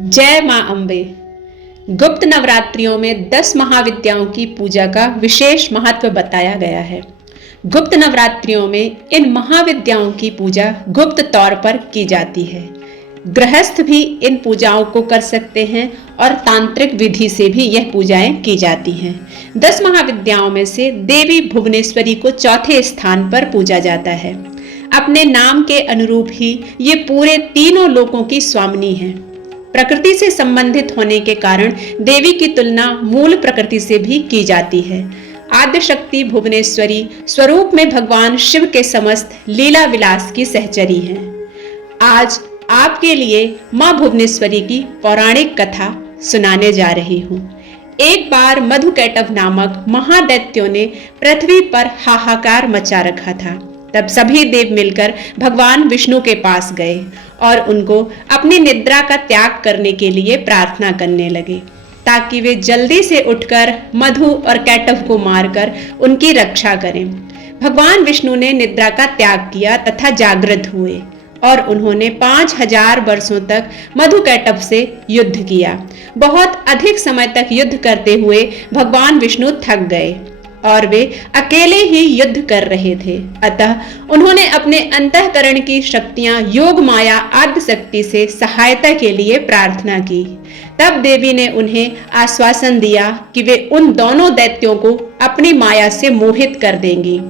जय मां अम्बे। गुप्त नवरात्रियों में 10 महाविद्याओं की पूजा का विशेष महत्व बताया गया है। गुप्त नवरात्रियों में इन महाविद्याओं की पूजा गुप्त तौर पर की जाती है। गृहस्थ भी इन पूजाओं को कर सकते हैं और तांत्रिक विधि से भी यह पूजाएं की जाती हैं। 10 महाविद्याओं में से देवी भुवनेश्वरी को चौथे स्थान पर पूजा जाता है। अपने नाम के अनुरूप ही ये पूरे तीनों लोकों की स्वामिनी है। प्रकृति से संबंधित होने के कारण देवी की तुलना मूल प्रकृति से भी की जाती है। आद्य शक्ति भुवनेश्वरी स्वरूप में भगवान शिव के समस्त लीला विलास की सहचरी हैं। आज आपके लिए मां भुवनेश्वरी की पौराणिक कथा सुनाने जा रही हूँ। एक बार मधुकैटभ नामक महादैत्यों ने पृथ्वी पर हाहाकार मचा रखा था। तब सभी देव मिलकर भगवान विष्णु के पास गए और उनको अपनी निद्रा का त्याग करने के लिए प्रार्थना करने लगे ताकि वे जल्दी से उठकर मधु और कैटभ को मारकर उनकी रक्षा करें। भगवान विष्णु ने निद्रा का त्याग किया तथा जागृत हुए और उन्होंने 5000 वर्षों तक मधुकैटभ से युद्ध किया। बहुत अधिक समय तक युद्ध करते हुए भगवान विष्णु थक गए और वे अकेले ही युद्ध कर रहे थे। अतः उन्होंने अपने अंतःकरण की शक्तियां योग माया आद्य शक्ति से सहायता के लिए प्रार्थना की। तब देवी ने उन्हें आश्वासन दिया कि वे उन दोनों दैत्यों को अपनी माया से मोहित कर देंगी।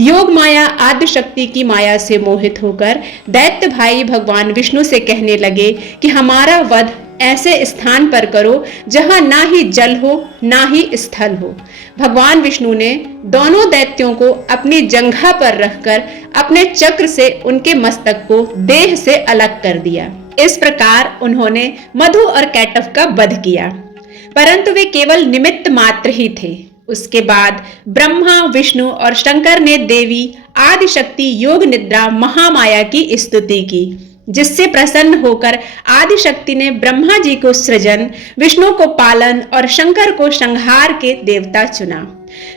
योग माया आद्य शक्ति की माया से मोहित होकर दैत्य भाई भगवान विष्णु से कहने लगे कि हमारा वध ऐसे स्थान पर करो जहां ना ही जल हो ना ही स्थल हो। भगवान विष्णु ने दोनों दैत्यों को अपनी जंघा पर रखकर अपने चक्र से उनके मस्तक को देह से अलग कर दिया। इस प्रकार उन्होंने मधु और कैटभ का वध किया, परंतु वे केवल निमित्त मात्र ही थे। उसके बाद ब्रह्मा विष्णु और शंकर ने देवी आदि शक्ति योग निद्रा महामाया की स्तुति की, जिससे प्रसन्न होकर आदि शक्ति ने ब्रह्मा जी को सृजन, विष्णु को पालन और शंकर को संहार के देवता चुना।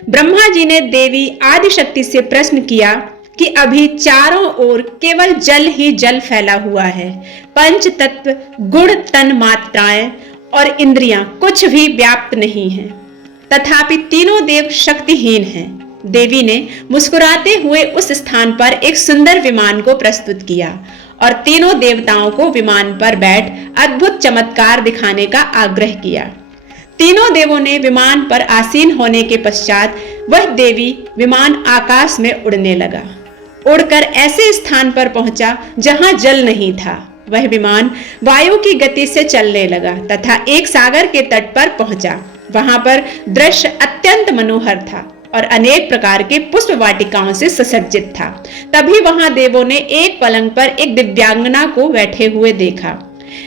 ब्रह्मा जी ने देवी आदि शक्ति से प्रश्न किया कि अभी चारों ओर केवल जल ही जल फैला हुआ है। पंच तत्व गुण तन मात्राएं और इंद्रियां कुछ भी व्याप्त नहीं है, तथापि तीनों देव शक्तिहीन हैं। देवी ने मुस्कुराते हुए उस स्थान पर एक सुंदर विमान को प्रस्तुत किया और तीनों देवताओं को विमान पर बैठ अद्भुत चमत्कार दिखाने का आग्रह किया। तीनों देवों ने विमान पर आसीन होने के पश्चात वह देवी विमान आकाश में उड़ने लगा। उड़कर ऐसे स्थान पर पहुंचा जहां जल नहीं था। वह विमान वायु की गति से चलने लगा तथा एक सागर के तट पर पहुंचा। वहां पर दृश्य अत्यंत मनोहर था और अनेक प्रकार के पुष्प वाटिकाओं से सुसज्जित था। तभी वहां देवों ने एक पलंग पर एक दिव्यांगना को बैठे हुए देखा।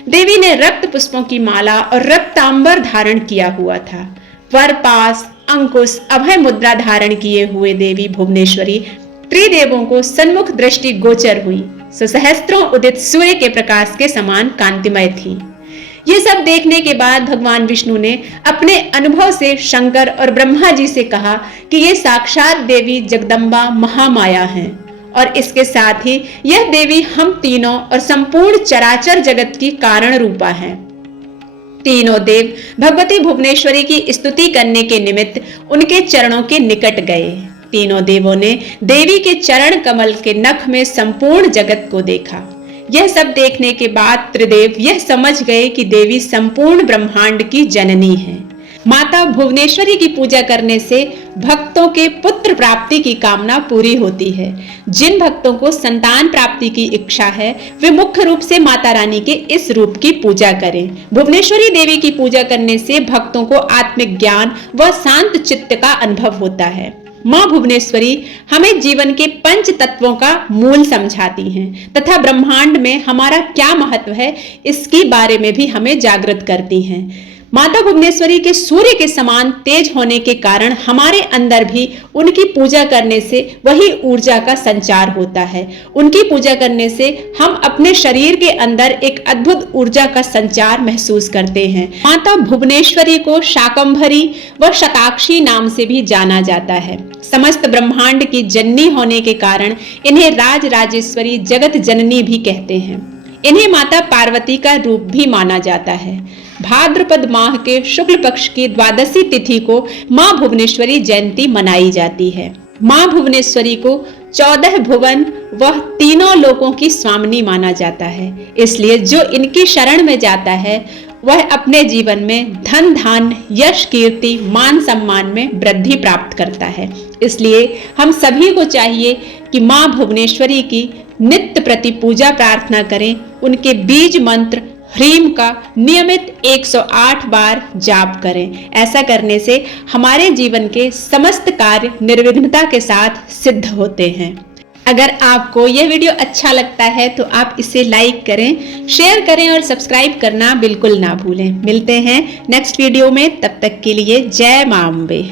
देवी ने रक्त पुष्पों की माला और रक्तांबर धारण किया हुआ था। वरपास अंकुश अभय मुद्रा धारण किए हुए देवी भुवनेश्वरी त्रिदेवों को सन्मुख दृष्टि गोचर हुई। सहस्त्रों उदित सूर्य के प्रकाश के समान कांतिमय थी। ये सब देखने के बाद भगवान विष्णु ने अपने अनुभव से शंकर और ब्रह्मा जी से कहा कि ये साक्षात देवी जगदम्बा महामाया हैं और इसके साथ ही यह देवी हम तीनों और संपूर्ण चराचर जगत की कारण रूपा है। तीनों देव भगवती भुवनेश्वरी की स्तुति करने के निमित्त उनके चरणों के निकट गए। तीनों देवों ने देवी के चरण कमल के नख में संपूर्ण जगत को देखा। यह सब देखने के बाद त्रिदेव यह समझ गए कि देवी संपूर्ण ब्रह्मांड की जननी है। माता भुवनेश्वरी की पूजा करने से भक्तों के पुत्र प्राप्ति की कामना पूरी होती है। जिन भक्तों को संतान प्राप्ति की इच्छा है वे मुख्य रूप से माता रानी के इस रूप की पूजा करें। भुवनेश्वरी देवी की पूजा करने से भक्तों को आत्मिक ज्ञान व शांत चित्त का अनुभव होता है। मां भुवनेश्वरी हमें जीवन के पंच तत्वों का मूल समझाती हैं तथा ब्रह्मांड में हमारा क्या महत्व है इसके बारे में भी हमें जागृत करती हैं। माता भुवनेश्वरी के सूर्य के समान तेज होने के कारण हमारे अंदर भी उनकी पूजा करने से वही ऊर्जा का संचार होता है। उनकी पूजा करने से हम अपने शरीर के अंदर एक अद्भुत ऊर्जा का संचार महसूस करते हैं। माता भुवनेश्वरी को शाकंभरी व शताक्षी नाम से भी जाना जाता है। समस्त ब्रह्मांड की जननी होने के कारण इन्हें राज राजेश्वरी जगत जननी भी कहते हैं। इन्हें माता पार्वती का रूप भी माना जाता है। भाद्रपद माह के शुक्ल पक्ष की द्वादशी तिथि को मां भुवनेश्वरी जयंती मनाई जाती है। मां भुवनेश्वरी को 14 भुवन व तीनों लोकों की स्वामिनी माना जाता है, इसलिए जो इनकी शरण में जाता है वह अपने जीवन में धन धान्य यश कीर्ति मान सम्मान में वृद्धि प्राप्त करता है। इसलिए हम सभी को चाहिए कि मां भुवनेश्वरी की नित्य प्रति पूजा प्रार्थना करें। उनके बीज मंत्र ह्रीम का नियमित 108 बार जाप करें। ऐसा करने से हमारे जीवन के समस्त कार्य निर्विघ्नता के साथ सिद्ध होते हैं। अगर आपको यह वीडियो अच्छा लगता है तो आप इसे लाइक करें, शेयर करें और सब्सक्राइब करना बिल्कुल ना भूलें। मिलते हैं नेक्स्ट वीडियो में, तब तक के लिए जय मां अम्बे।